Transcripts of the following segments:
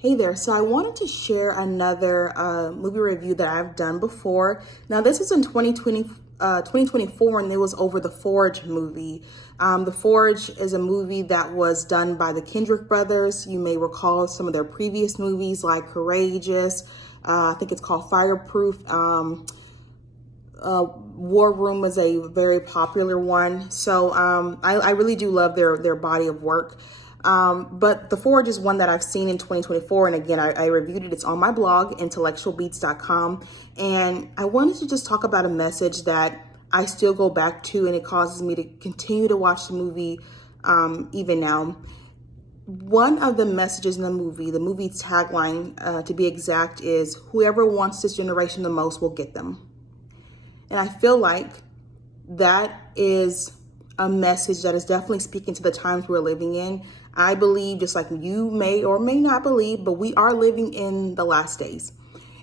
Hey there, so I wanted to share another movie review that I've done before. Now this is in 2024 and it was over the Forge movie. The Forge is a movie that was done by the Kendrick brothers. You may recall some of their previous movies like Courageous, I think it's called Fireproof. War Room was a very popular one. So I really do love their body of work. But The Forge is one that I've seen in 2024. And again, I reviewed it. It's on my blog, intellectualbeats.com. And I wanted to just talk about a message that I still go back to, and it causes me to continue to watch the movie even now. One of the messages in the movie tagline, to be exact, is whoever wants this generation the most will get them. And I feel like that is a message that is definitely speaking to the times we're living in. I believe, just like you may or may not believe, but we are living in the last days.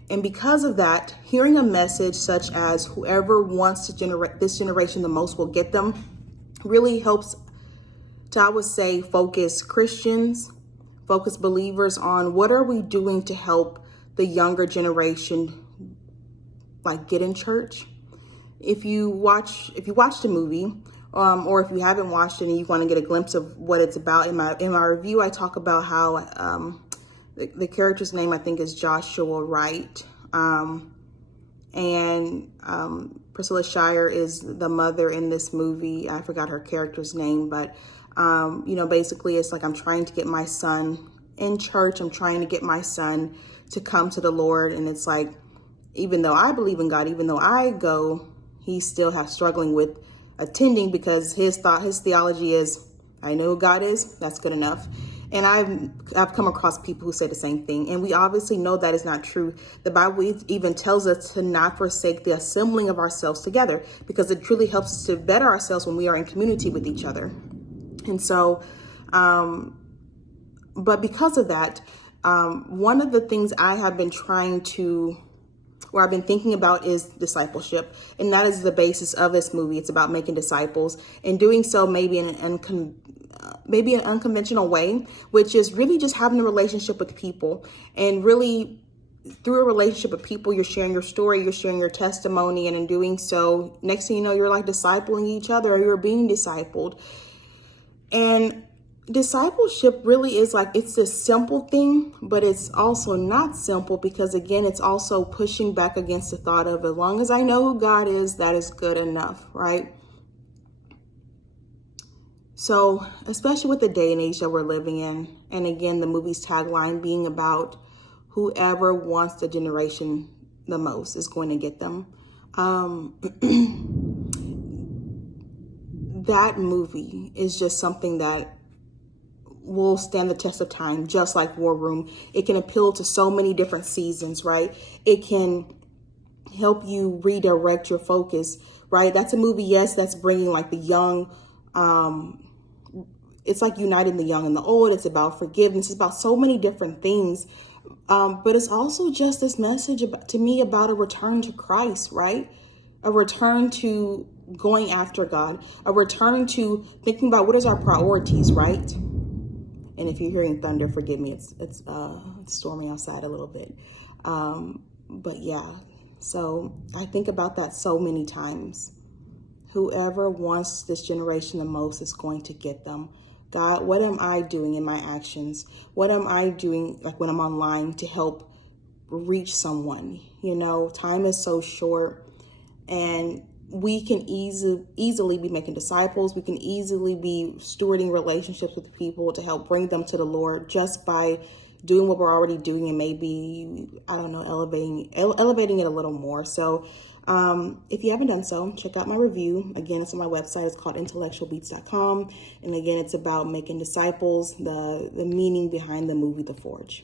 And because of that, hearing a message such as whoever wants to generate this generation the most will get them really helps to, I would say, focus Christians, focus believers on what are we doing to help the younger generation like get in church. If you watch the movie, or if you haven't watched it and you want to get a glimpse of what it's about, in my review, I talk about how the character's name, I think, is Joshua Wright, and Priscilla Shire is the mother in this movie. I forgot her character's name, but basically it's like, I'm trying to get my son in church. I'm trying to get my son to come to the Lord, and it's like, even though I believe in God, even though I go, he still has struggling with attending because his theology is, I know who God is, that's good enough. And I've come across people who say the same thing. And we obviously know that is not true. The Bible even tells us to not forsake the assembling of ourselves together, because it truly helps us to better ourselves when we are in community with each other. And so, but because of that, one of the things I have been I've been thinking about is discipleship. And that is the basis of this movie. It's about making disciples and doing so maybe in an unconventional way, which is really just having a relationship with people. And really through a relationship with people, you're sharing your story, you're sharing your testimony. And in doing so, next thing you know, you're like discipling each other, or you're being discipled. And discipleship really is like, it's a simple thing, but it's also not simple, because again, it's also pushing back against the thought of, as long as I know who God is, that is good enough, right? So, especially with the day and age that we're living in, and again, the movie's tagline being about whoever wants the generation the most is going to get them. That movie is just something that will stand the test of time, just like War Room. It can appeal to so many different seasons, right? It can help you redirect your focus, right? That's a movie, yes, that's bringing like the young, it's like uniting the young and the old. It's about forgiveness. It's about so many different things. But it's also just this message to me about a return to Christ, right? A return to going after God, a return to thinking about what is our priorities, right? And if you're hearing thunder, forgive me. It's storming outside a little bit. But yeah, so I think about that so many times. Whoever wants this generation the most is going to get them. God, what am I doing in my actions? What am I doing, like when I'm online, to help reach someone? Time is so short, and we can easily be making disciples. We can easily be stewarding relationships with people to help bring them to the Lord just by doing what we're already doing, and maybe, I don't know, elevating it a little more. So if you haven't done so, check out my review. Again, it's on my website. It's called intellectualbeats.com. And again, it's about making disciples, the meaning behind the movie The Forge.